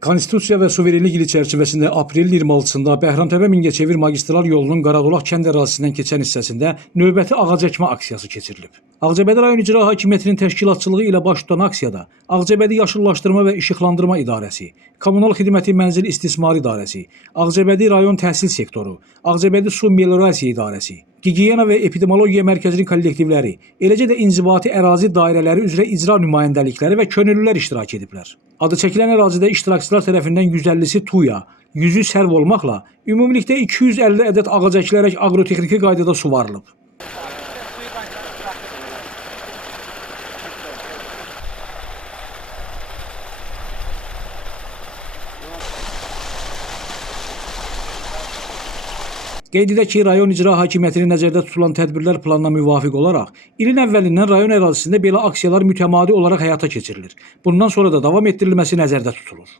Konstitusiya və suverenlik ili çərçivəsində aprel 26-sında Bəhramtəpə Mingəçevir magistral yolunun Qaradulaq kənd ərazisindən keçən hissəsində növbəti ağac əkmə aksiyası keçirilib. Ağcabədi rayon icra hakimiyyətinin təşkilatçılığı ilə baş tutan aksiyada Ağcabədi Yaşıllaşdırma və İşıqlandırma İdarəsi, Kommunal Xidməti Mənzil İstismar İdarəsi, Ağcabədi rayon təhsil sektoru, Ağcabədi su meliorasiya İdarəsi, Gigiyena və Epidemiologiya Mərkəzinin kollektivləri, eləcə də inzibati ərazi dairələri üzrə icra nümayəndəlikləri və könüllülər iştirak ediblər. Adı çəkilən ərazidə iştirakçılar tərəfindən 150-si tuya, 100-ü sərv olmaqla ümumilikdə 250 ədəd ağac əkilərək aqrotexniki qaydada suvarılıb. Qeyd edək ki, rayon icra hakimiyyətinin nəzərdə tutulan tədbirlər planına müvafiq olaraq ilin əvvəlindən rayon ərazisində belə aksiyalar mütəmadi olaraq həyata keçirilir. Bundan sonra da davam etdirilməsi nəzərdə tutulur.